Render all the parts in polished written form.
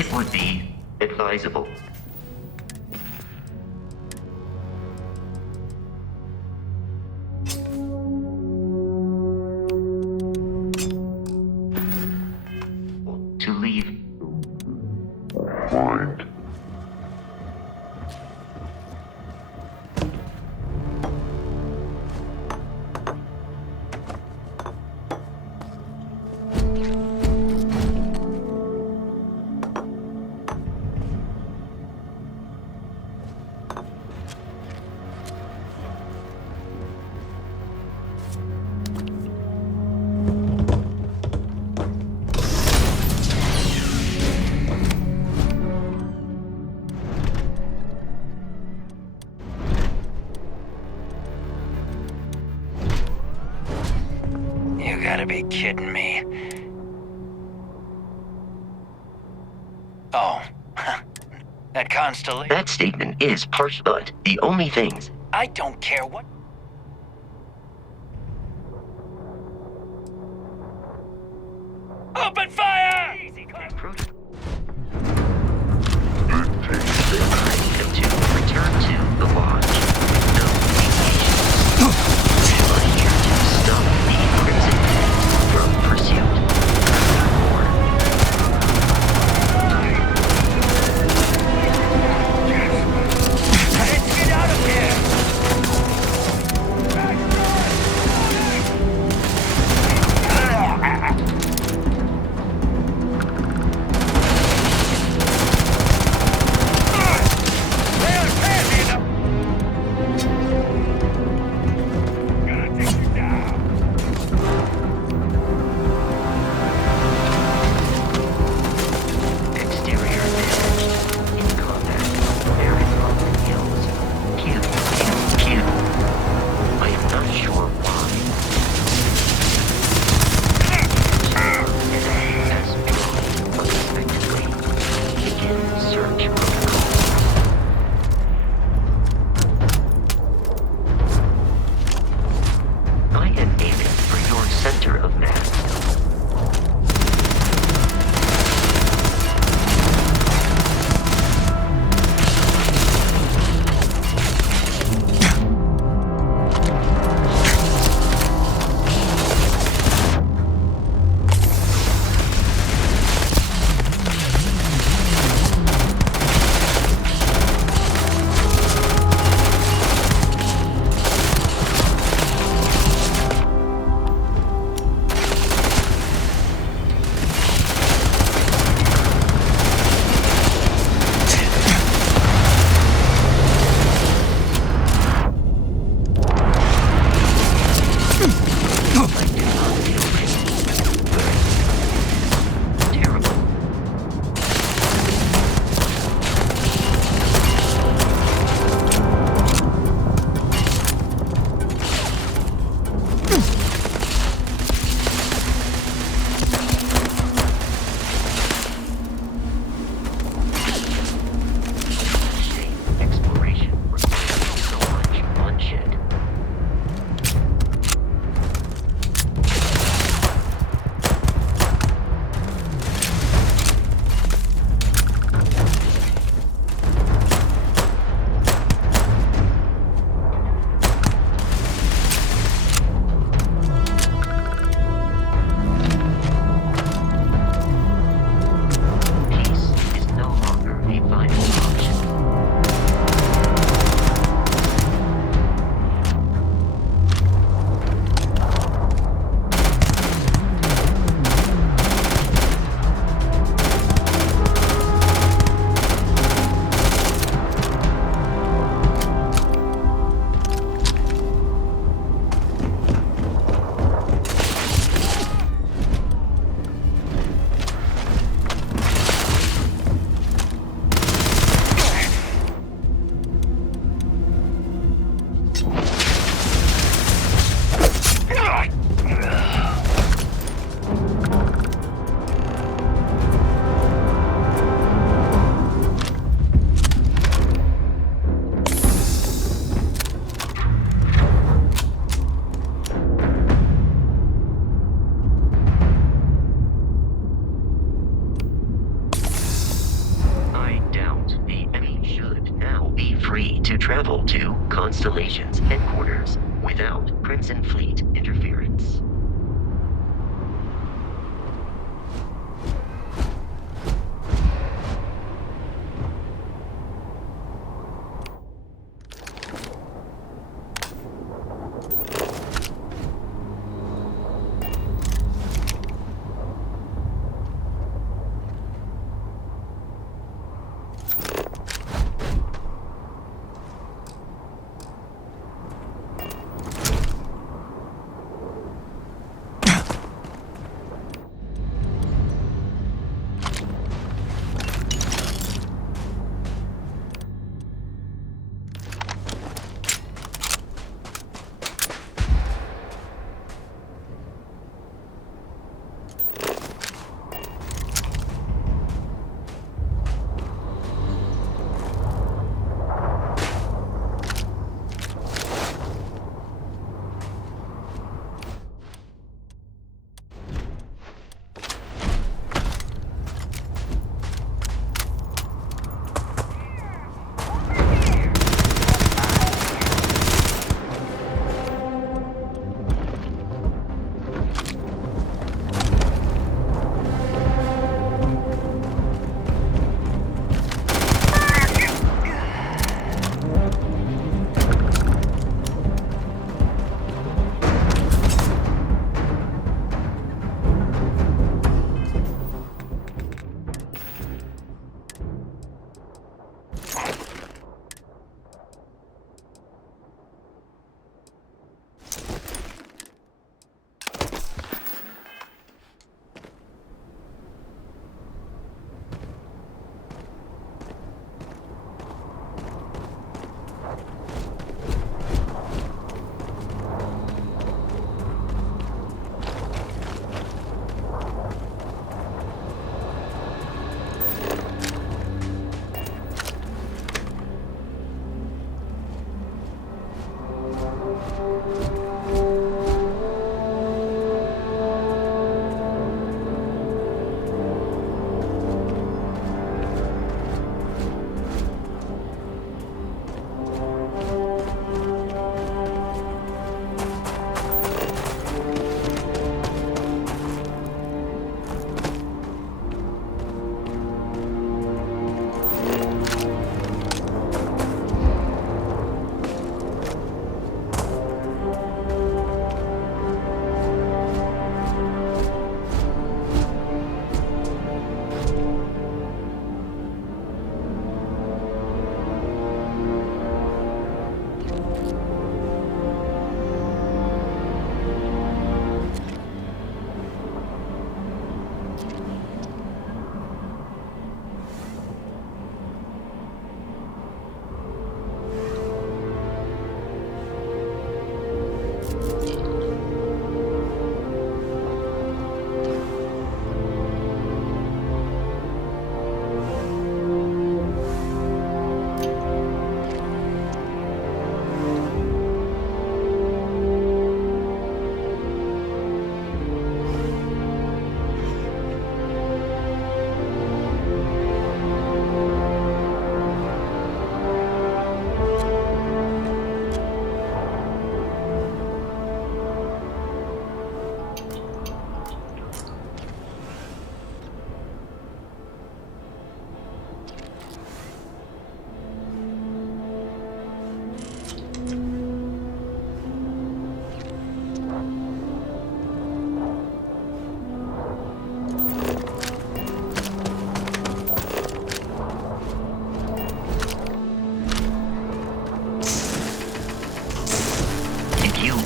It would be advisable. To leave. Right. You gotta be kidding me. Oh, that constellation. That statement is partial, but the only things. I don't care what. Open fire! Easy, To return to the lodge. No deviations. You are here to stop the Crimson Fleet from pursuit. Let's get out of here! Constellation's headquarters without Crimson Fleet interference.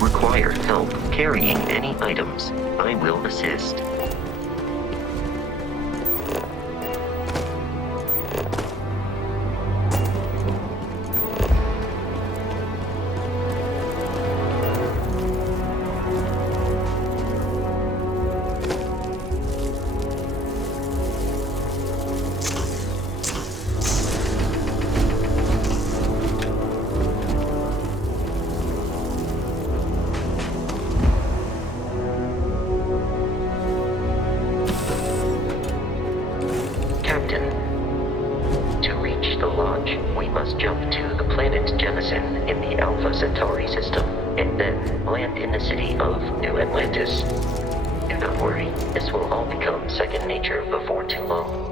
Require help carrying any items, I will assist. Captain, to reach the launch, we must jump to the planet Jemison in the the Alpha Centauri system, and then land in the city of New Atlantis. Do not worry, this will all become second nature before too long.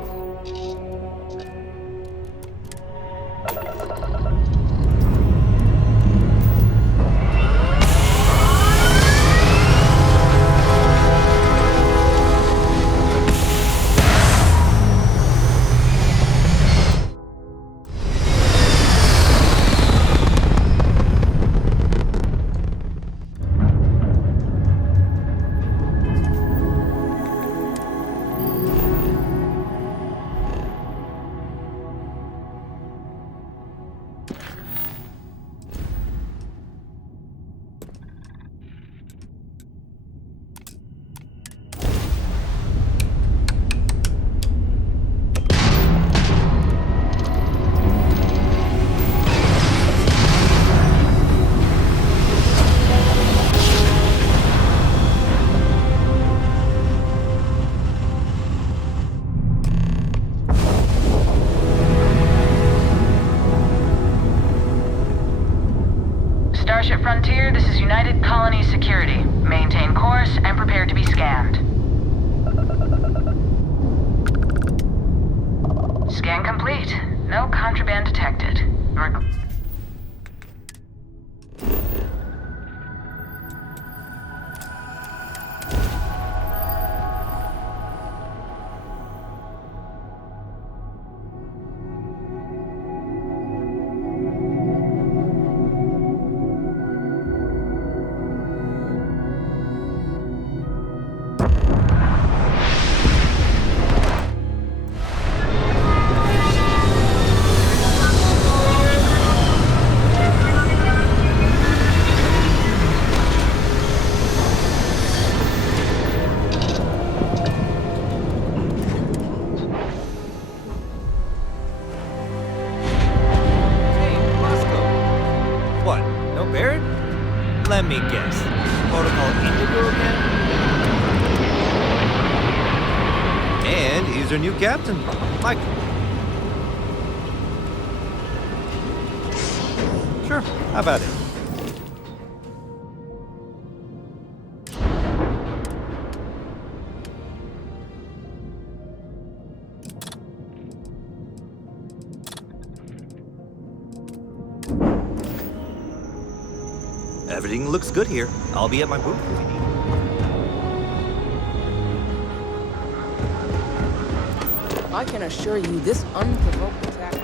Starship Frontier, this is United Colony Security. Maintain course and prepare to be scanned. Scan complete. No contraband detected. Let me guess. Protocol Indigo again? And he's our new captain, Michael. Sure, how about it? Everything looks good here. I'll be at my booth. I can assure you this unprovoked attack.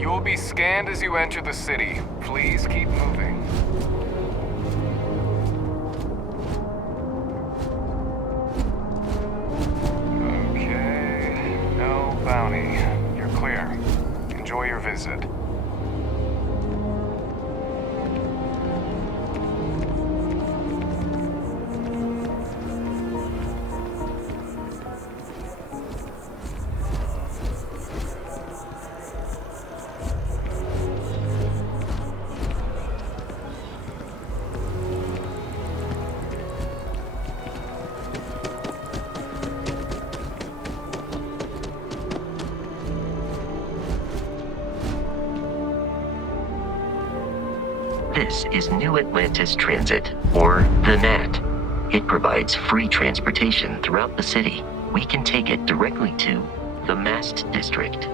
You will be scanned as you enter the city. Please keep moving. Okay, no bounty. You're clear. Enjoy your visit. This is New Atlantis Transit, or the NAT. It provides free transportation throughout the city. We can take it directly to the Mast District.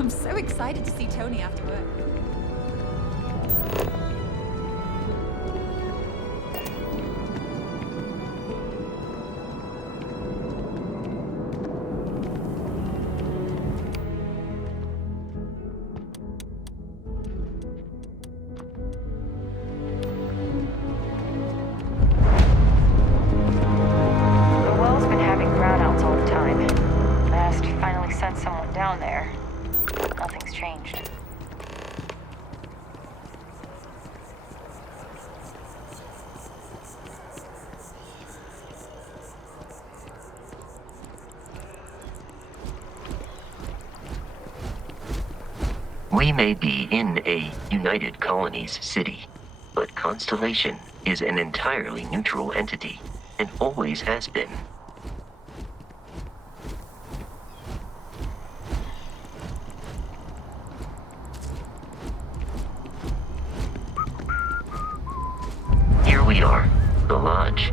I'm so excited to see Tony after work. The well's been having brownouts all the time. Mast finally sent someone down there. Nothing's changed. We may be in a United Colonies city, but Constellation is an entirely neutral entity, and always has been. Here we are, the lodge.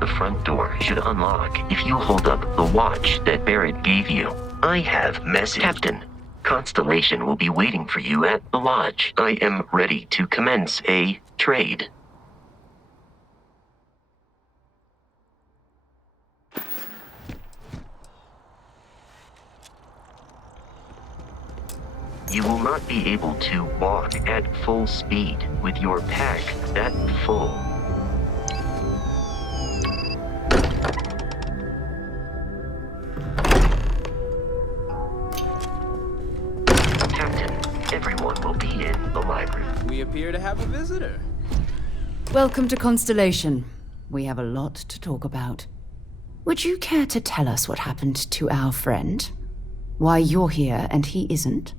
The front door should unlock if you hold up the watch that Barrett gave you. I have message. Captain, Constellation will be waiting for you at the lodge. I am ready to commence a trade. You will not be able to walk at full speed with your pack that full. Captain, everyone will be in the library. We appear to have a visitor. Welcome to Constellation. We have a lot to talk about. Would you care to tell us what happened to our friend? Why you're here and he isn't?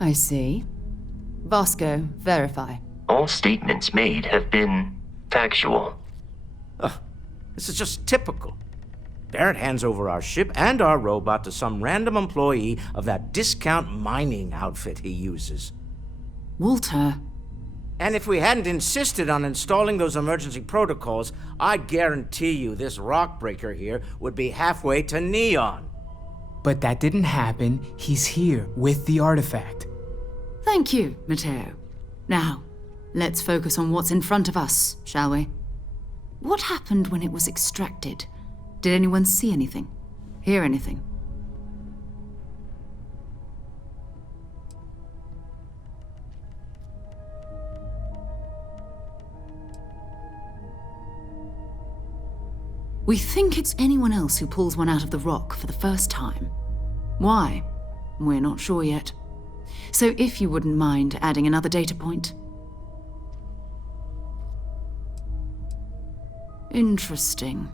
I see. Vasco, verify. All statements made have been factual. This is just typical. Barrett hands over our ship and our robot to some random employee of that discount mining outfit he uses. Walter. And if we hadn't insisted on installing those emergency protocols, I guarantee you this rock breaker here would be halfway to Neon. But that didn't happen. He's here with the artifact. Thank you, Matteo. Now, let's focus on what's in front of us, shall we? What happened when it was extracted? Did anyone see anything? Hear anything? We think it's anyone else who pulls one out of the rock for the first time. Why? We're not sure yet. So if you wouldn't mind adding another data point. Interesting.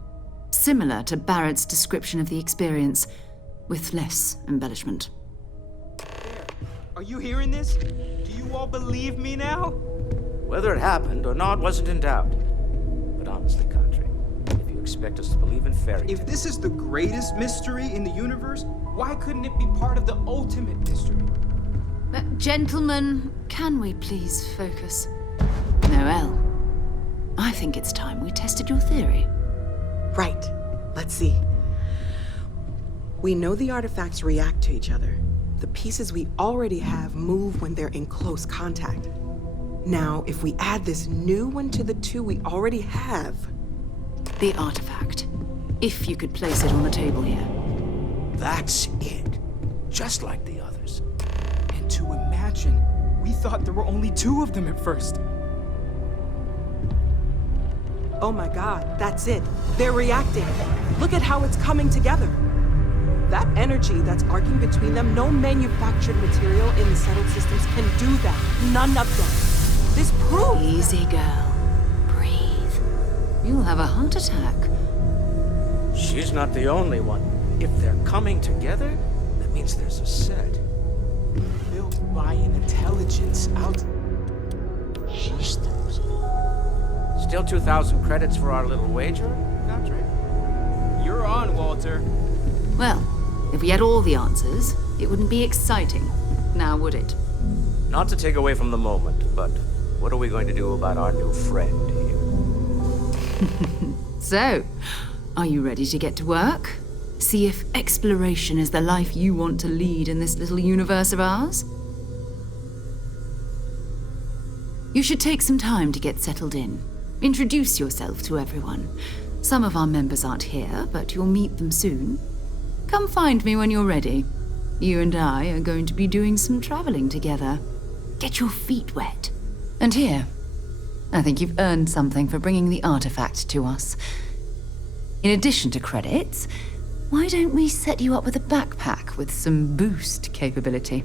Similar to Barrett's description of the experience, with less embellishment. Are you hearing this? Do you all believe me now? Whether it happened or not wasn't in doubt. But honestly, Country, if you expect us to believe in fairy tales... If this is the greatest mystery in the universe, why couldn't it be part of the ultimate mystery? Gentlemen, can we please focus? Noel, I think it's time we tested your theory. Right. Let's see. We know the artifacts react to each other. The pieces we already have move when they're in close contact. Now, if we add this new one to the two we already have... The artifact. If you could place it on the table here. That's it. Just like the others. And to imagine, we thought there were only two of them at first. Oh my god, that's it. They're reacting. Look at how it's coming together. That energy that's arcing between them, no manufactured material in the settled systems can do that. None of them. This proves... Easy, girl. Breathe. You'll have a heart attack. She's not the only one. If they're coming together, that means there's a set. Built by an intelligence out... Systems. Still 2,000 credits for our little wager, Country? You're on, Walter. Well, if we had all the answers, it wouldn't be exciting. Now, would it? Not to take away from the moment, but what are we going to do about our new friend here? So, are you ready to get to work? See if exploration is the life you want to lead in this little universe of ours? You should take some time to get settled in. Introduce yourself to everyone. Some of our members aren't here, but you'll meet them soon. Come find me when you're ready. You and I are going to be doing some traveling together. Get your feet wet. And here, I think you've earned something for bringing the artifact to us. In addition to credits, why don't we set you up with a backpack with some boost capability?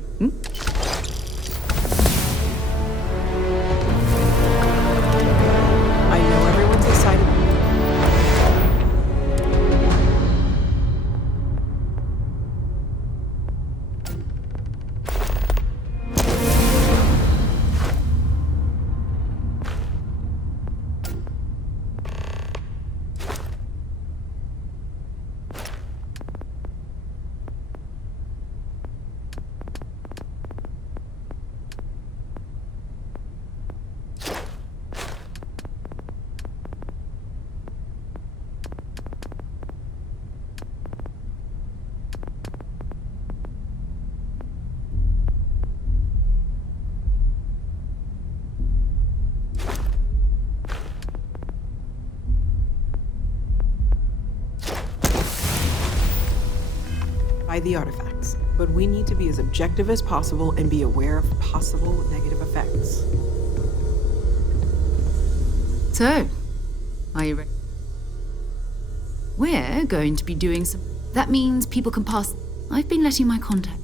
I know everyone's excited. hide the artifacts, but we need to be as objective as possible and be aware of possible negative effects. So, are you ready? We're going to be doing some... That means people can pass... I've been letting my contact...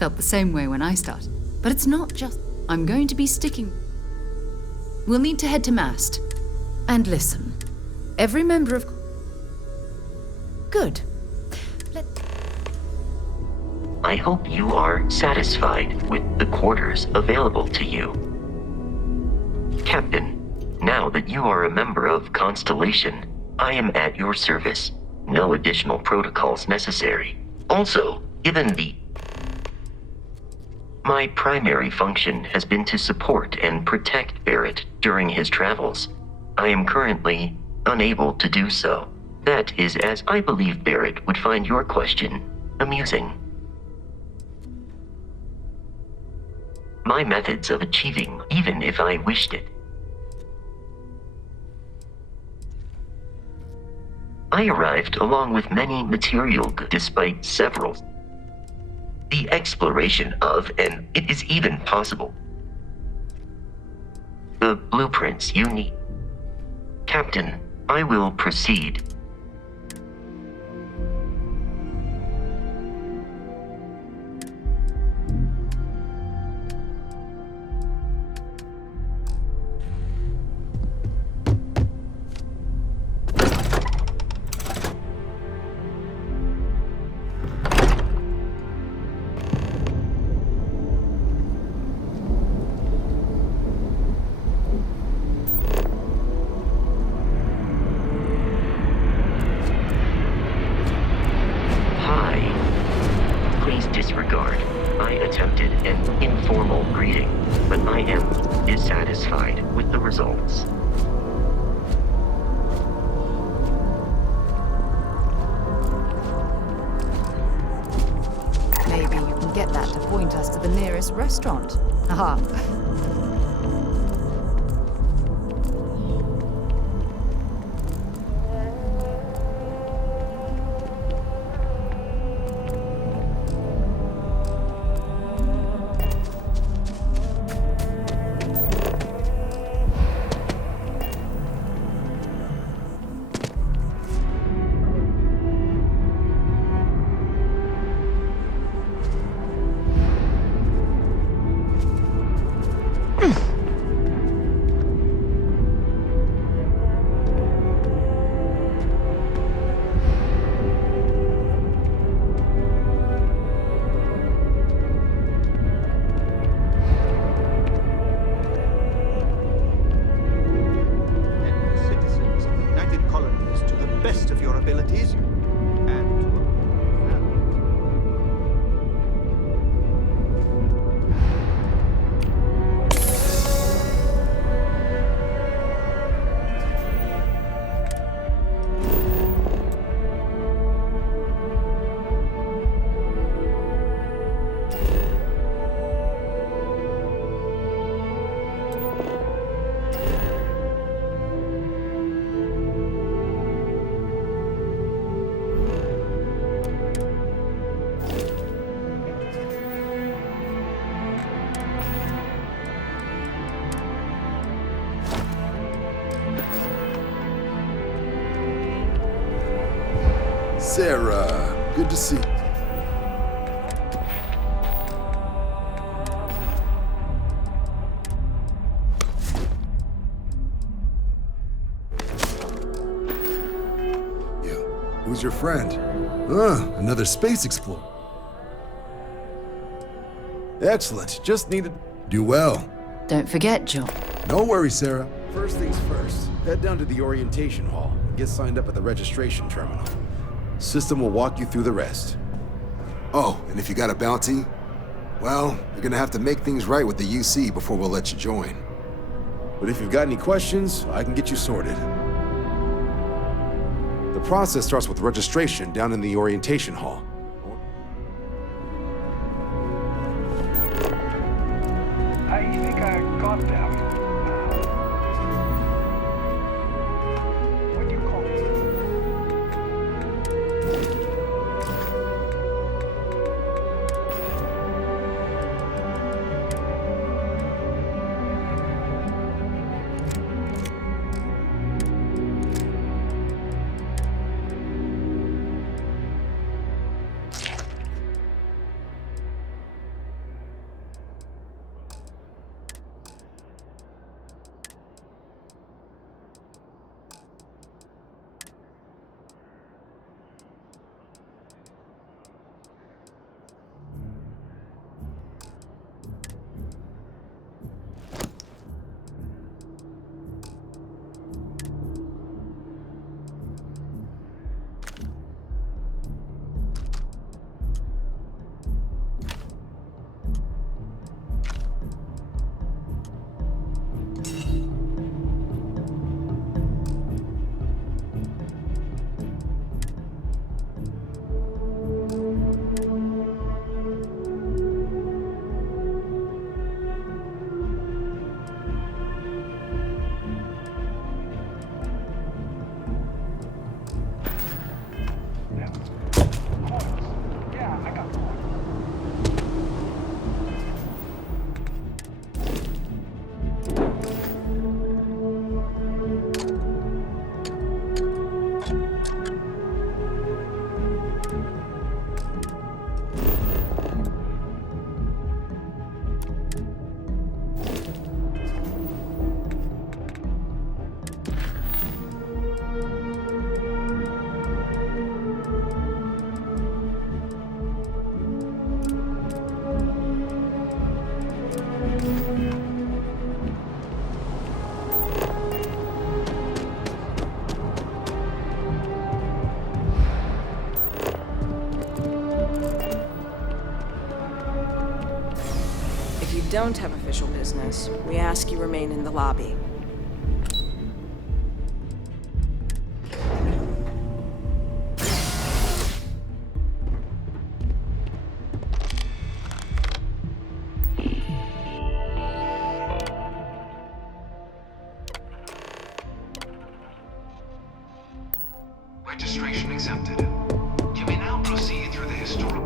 Felt the same way when I started. But it's not just... I'm going to be sticking... We'll need to head to Mast. And listen. Every member of... Good. I hope you are satisfied with the quarters available to you. Captain, now that you are a member of Constellation, I am at your service. No additional protocols necessary. Also, given the... My primary function has been to support and protect Barrett during his travels. I am currently unable to do so. That is as I believe Barrett would find your question amusing. My methods of achieving, even if I wished it. I arrived along with many material goods despite several. The exploration of, and it is even possible, the blueprints you need. Captain, I will proceed. Disregard. I attempted an informal greeting, but I am dissatisfied with the results. Maybe you can get that to point us to the nearest restaurant. Aha. Sarah, good to see you. Who's your friend? Another space explorer. Excellent. Just needed... Do well. Don't forget, John. No worries, Sarah. First things first, head down to the orientation hall and get signed up at the registration terminal. System will walk you through the rest. Oh, and if you got a bounty, well, you're gonna have to make things right with the UC before we'll let you join. But if you've got any questions, I can get you sorted. The process starts with registration down in the orientation hall. I think I got them. What do you call it? you don't have official business, we ask you remain in the lobby. Registration accepted. You may now proceed through the historic...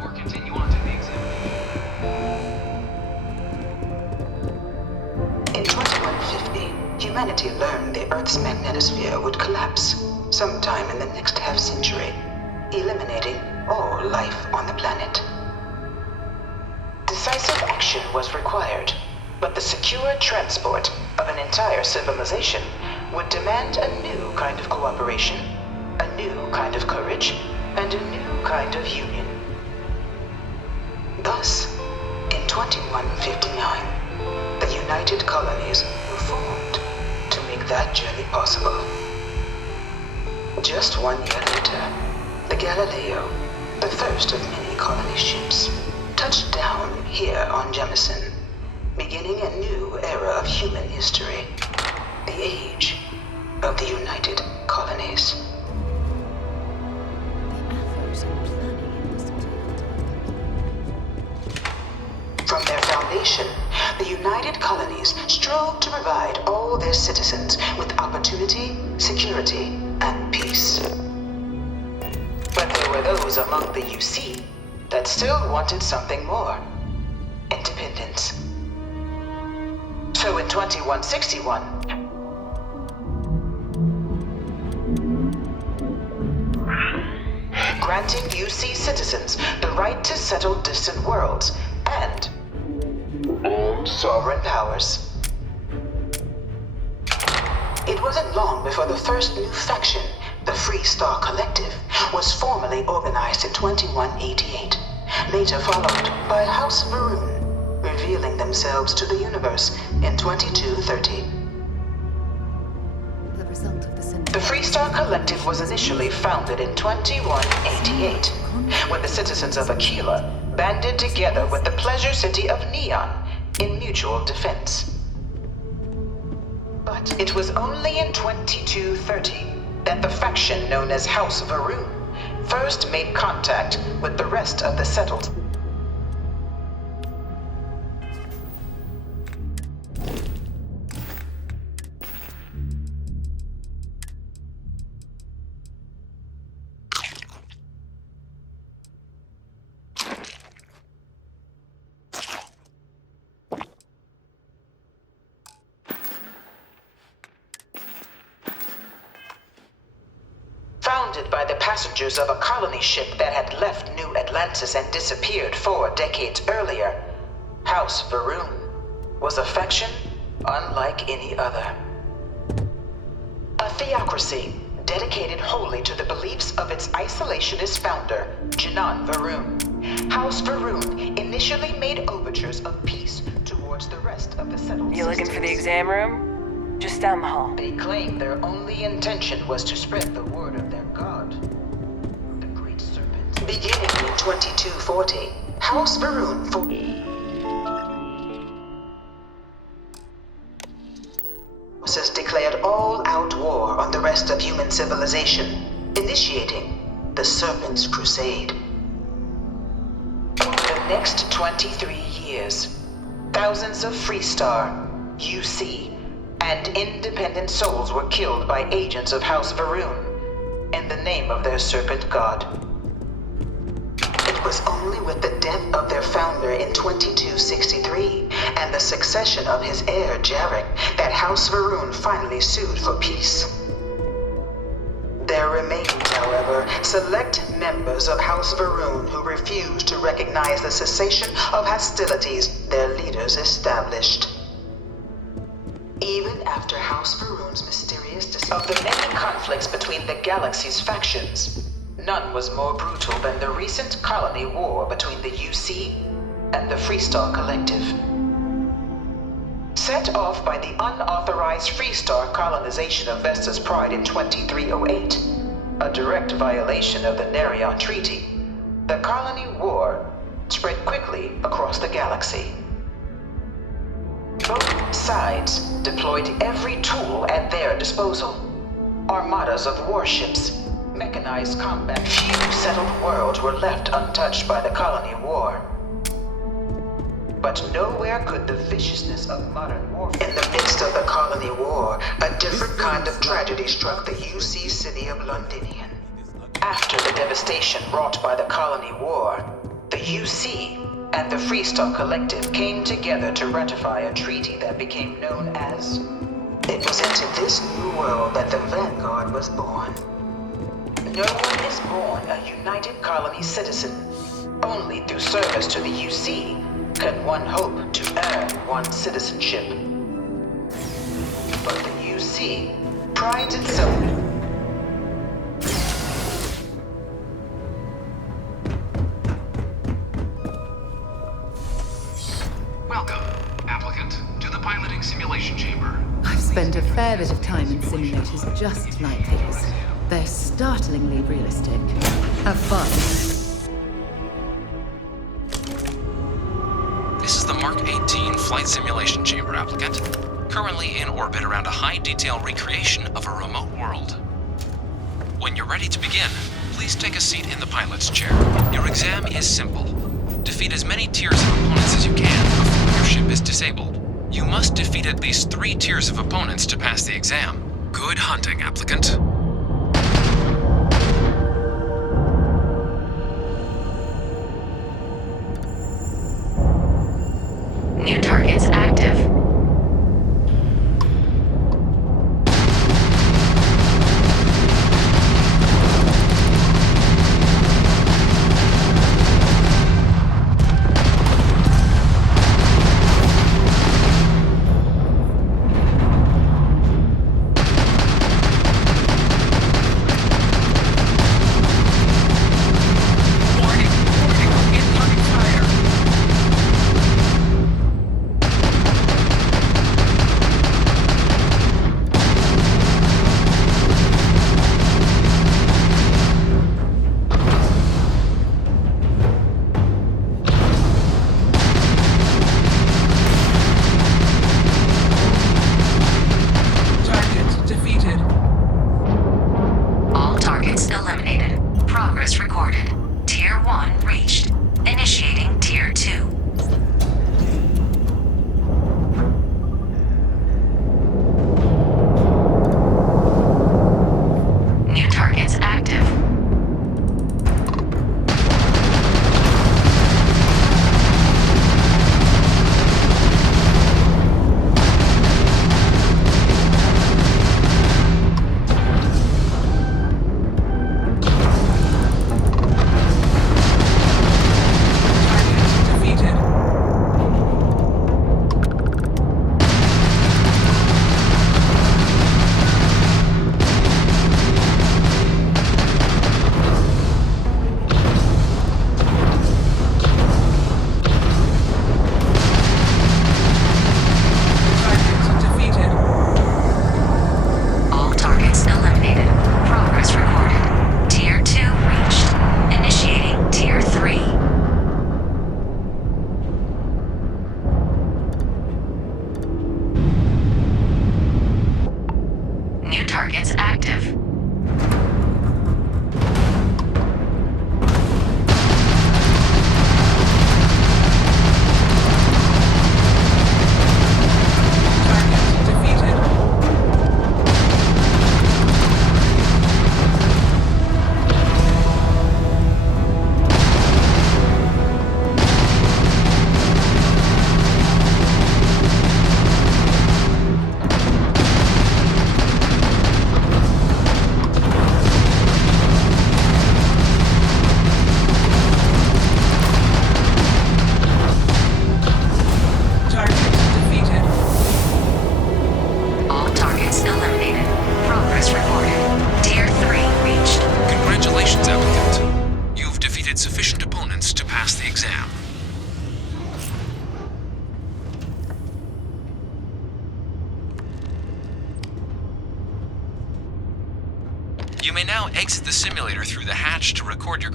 or continue on to the examination. In 2150, humanity learned the Earth's magnetosphere would collapse sometime in the next half-century, eliminating all life on the planet. Decisive action was required, but the secure transport of an entire civilization would demand a new kind of cooperation, a new kind of courage, and a new kind of union. Thus, in 2159, the United Colonies were formed to make that journey possible. Just 1 year later, the Galileo, the first of many colony ships, touched down here on Jemison, beginning a new era of human history, the age of the United Colonies. From their foundation, the United Colonies strove to provide all their citizens with opportunity, security, and peace. But there were those among the UC that still wanted something more: independence. So in 2161, granting UC citizens the right to settle distant worlds and sovereign powers. It wasn't long before the first new faction, the Free Star Collective, was formally organized in 2188, later followed by House Varun, revealing themselves to the universe in 2230. The Free Star Collective was initially founded in 2188, when the citizens of Aquila banded together with the pleasure city of Neon in mutual defense. But it was only in 2230 that the faction known as House Varun first made contact with the rest of the settled. Founded by the passengers of a colony ship that had left New Atlantis and disappeared 4 decades earlier, House Varun was a faction unlike any other. A theocracy dedicated wholly to the beliefs of its isolationist founder, Janan Varun. House Varun initially made overtures of peace towards the rest of the settled You looking for the exam room? Just down the hall. They claimed their only intention was to spread the word of their god, the Great Serpent. Beginning in 2240, House Varun forces declared all-out war on the rest of human civilization, initiating the Serpent's Crusade. Over the next 23 years, thousands of Freestar, UC, and independent souls were killed by agents of House Varun in the name of their serpent god. It was only with the death of their founder in 2263 and the succession of his heir Jarek that House Varun finally sued for peace. There remained, however, select members of House Varun who refused to recognize the cessation of hostilities their leaders established. Even after House Varun's mysterious of the many conflicts between the galaxy's factions, none was more brutal than the recent colony war between the UC and the Freestar Collective. Set off by the unauthorized Freestar colonization of Vesta's Pride in 2308, a direct violation of the Nerion Treaty, the colony war swiftly across the galaxy. Both sides deployed every tool at their disposal. Armadas of warships, mechanized combat. Few settled worlds were left untouched by the colony war. But nowhere could the viciousness of modern warfare. In the midst of the colony war, a different kind of tragedy struck the UC city of Londinian. After the devastation wrought by the colony war, the UC and the Freestar Collective came together to ratify a treaty that became known as... It was into this new world that the Vanguard was born. No one is born a United Colony citizen. Only through service to the UC can one hope to earn one's citizenship. But the UC prides itself... Welcome, applicant, to the piloting simulation chamber. I've spent a fair bit of time in simulators just like these. They're startlingly realistic. Have fun. This is the Mark 18 flight simulation chamber, applicant. Currently in orbit around a high-detail recreation of a remote world. When you're ready to begin, please take a seat in the pilot's chair. Your exam is simple. Defeat as many tiers of opponents as you can before your ship is disabled. You must defeat at least 3 tiers of opponents to pass the exam. Good hunting, applicant. New targets active. You may now exit the simulator through the hatch to record your...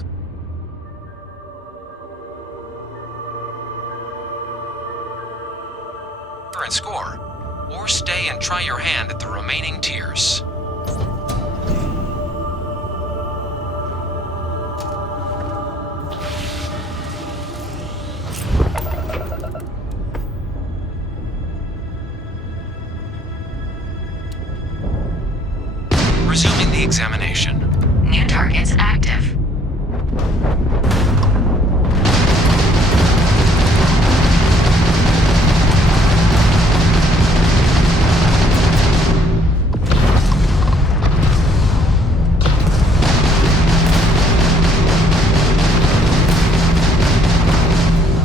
current score, or stay and try your hand at the remaining tiers. Resuming the examination. New targets active.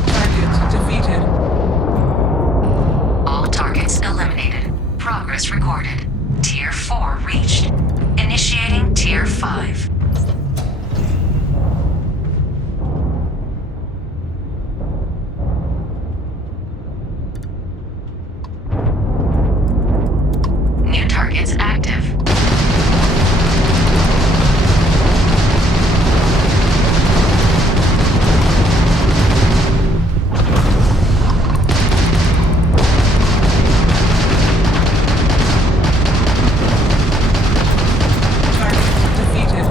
Target defeated. All targets eliminated. Progress recorded. Tier 4 reached. Initiating Tier 5. New targets active. Target defeated.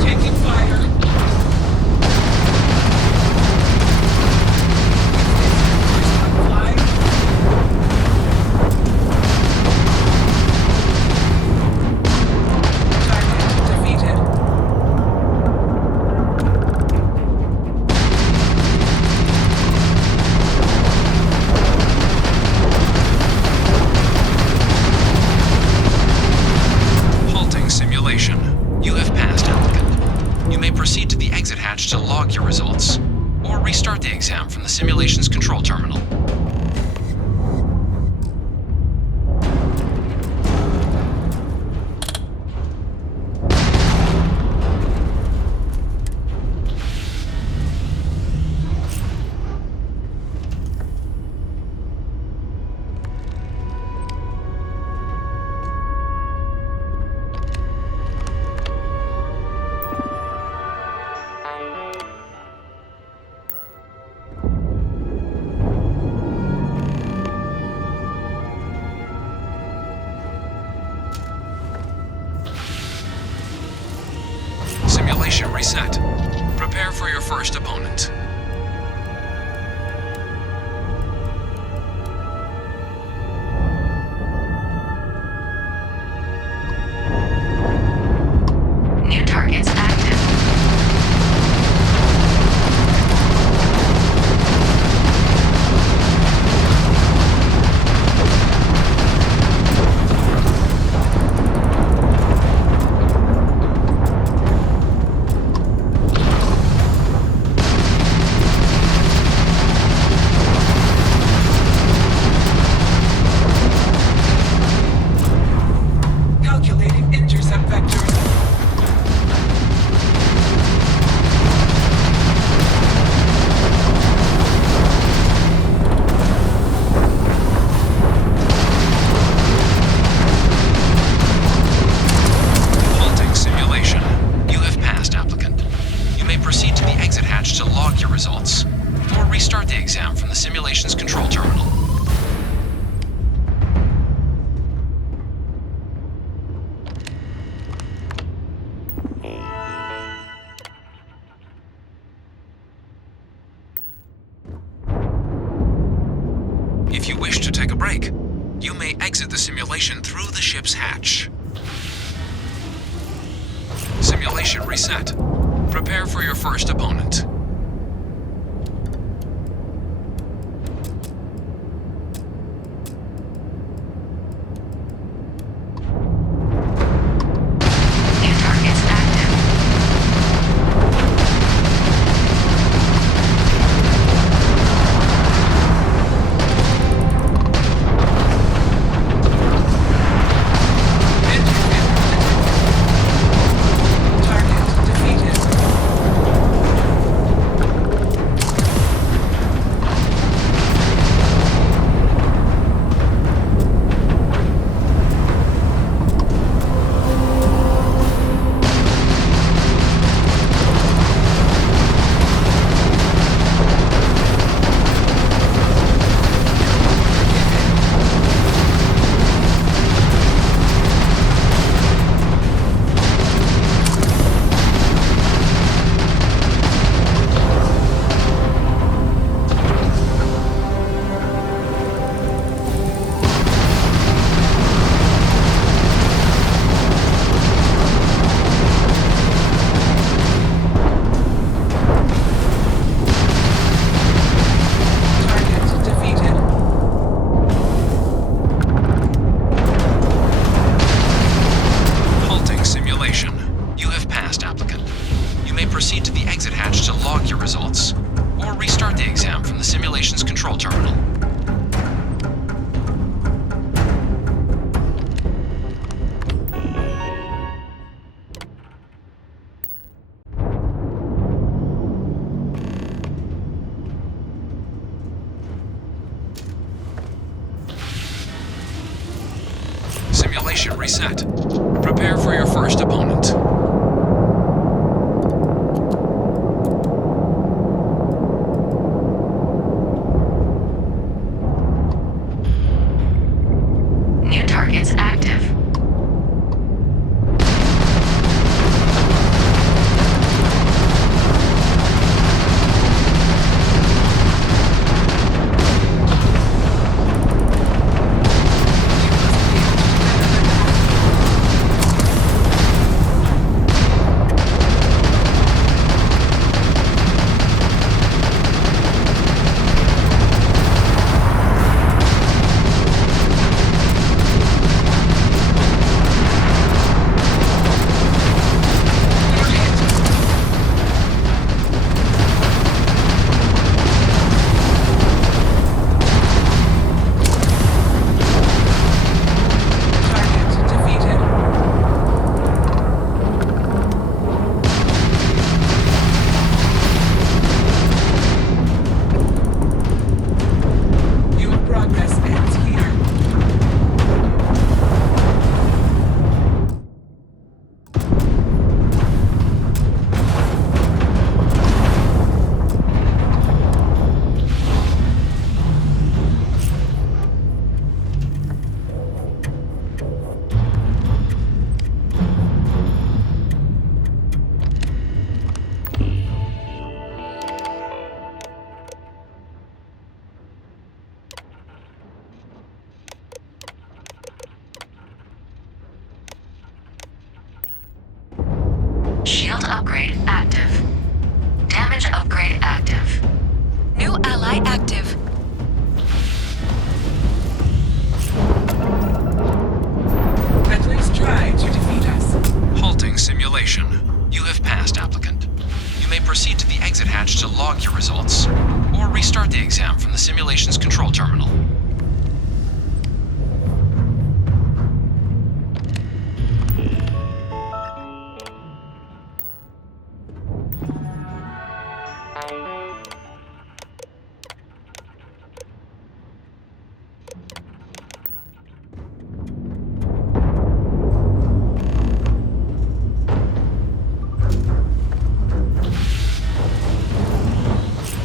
Taking fire. Fly. Target defeated. Halting simulation. You have passed, applicant. You may proceed to the exit hatch to log your results, or restart the exam from the simulation's control terminal. Simulation reset. Prepare for your first opponent. New targets active. Calculating intercept vectors. Halting simulation. You have passed, applicant. You may proceed to the exit hatch to log your results, or restart the exam from the simulation's control terminal. If you wish to take a break, you may exit the simulation through the ship's hatch. Simulation reset. Prepare for your first opponent. proceed to the exit hatch to log your results, or restart the exam from the simulation's control terminal. Simulation reset. Prepare for your first opponent. New targets active. Shield upgrade active. Damage upgrade active. New ally active. At least try to defeat us. Halting simulation. You have passed, applicant. You may proceed to the exit hatch to log your results, or restart the exam from the simulation's control terminal.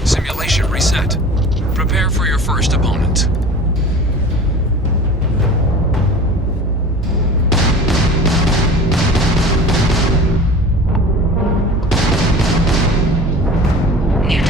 Simulation reset. Prepare for your first opponent. New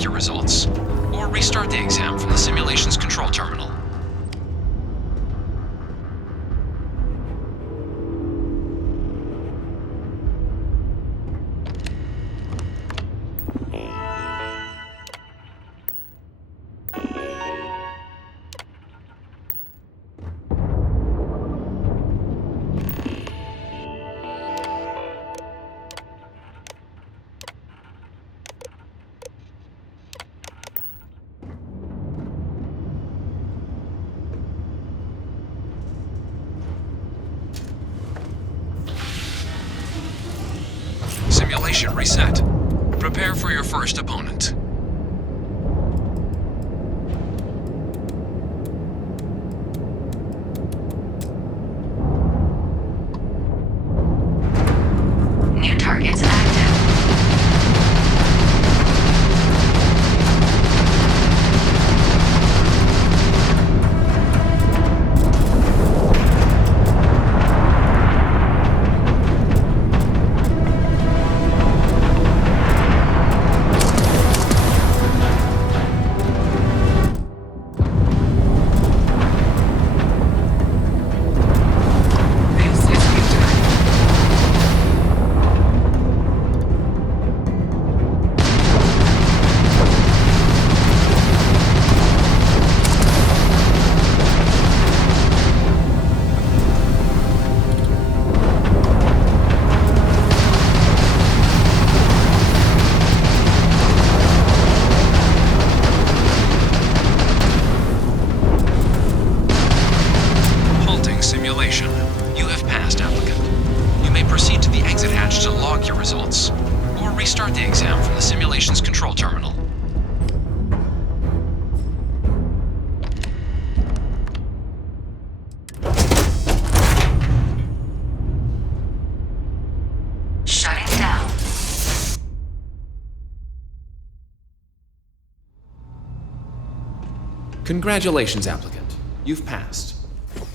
log your results, or restart the exam from the simulation's control terminal. Simulation reset. Prepare for your first opponent. New targets active. You have passed, applicant. You may proceed to the exit hatch to log your results, or restart the exam from the simulation's control terminal. Shutting down. Congratulations, applicant. You've passed.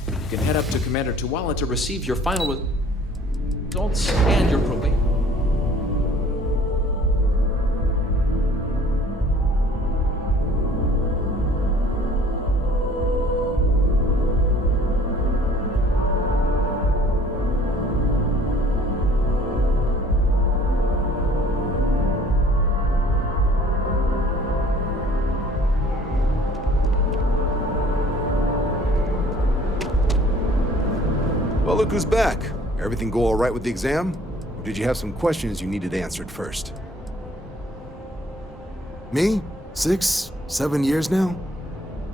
You can head up to Commander Tuwala to receive your final results and your probation. Well, look who's back. Everything go all right with the exam? Or did you have some questions you needed answered first? Me? 6, 7 years now?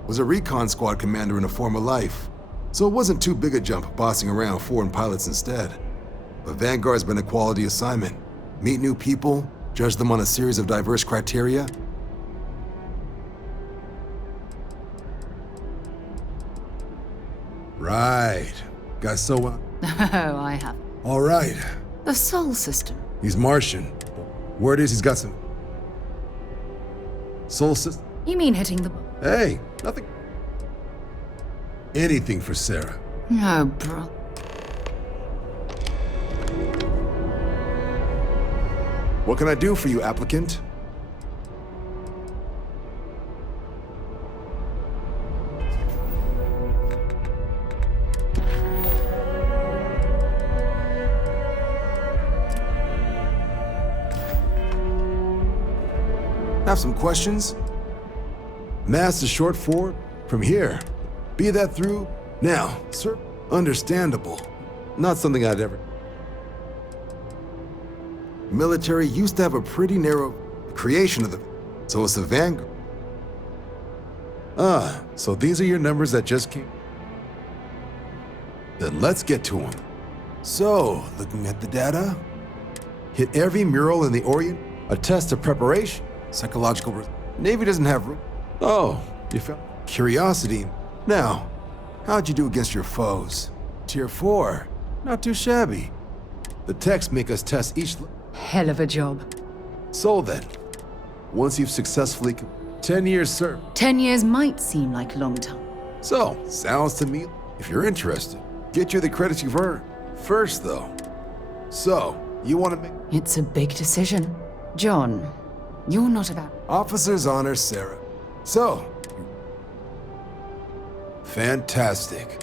Was a recon squad commander in a former life, so it wasn't too big a jump bossing around foreign pilots instead. But Vanguard's been a quality assignment. Meet new people, judge them on a series of diverse criteria. Right. Got so Oh, I have. All right. The Sol system. He's Martian. Word is he's got some soul system. You mean hitting the... Hey, nothing. Anything for Sarah. No, bro. What can I do for you, applicant? Have some questions? Mass is short for from here. Be that through? Now, sir, understandable. Not something I'd ever... Military used to have a pretty narrow creation of the... So it's the Vanguard. Ah, so these are your numbers that just came... Then let's get to them. So, looking at the data, hit every mural in the Orient, a test of preparation. Psychological... Navy doesn't have room. Oh, you found curiosity. Now, how'd you do against your foes? Tier 4. Not too shabby. The techs make us test each... Hell of a job. So then, once you've successfully... 10 years, sir. 10 years might seem like a long time. So, sounds to me, if you're interested, get you the credits you've earned. First, though. So, you want to make... It's a big decision. John, You're not about... Officer's honor, Sarah. So... Fantastic.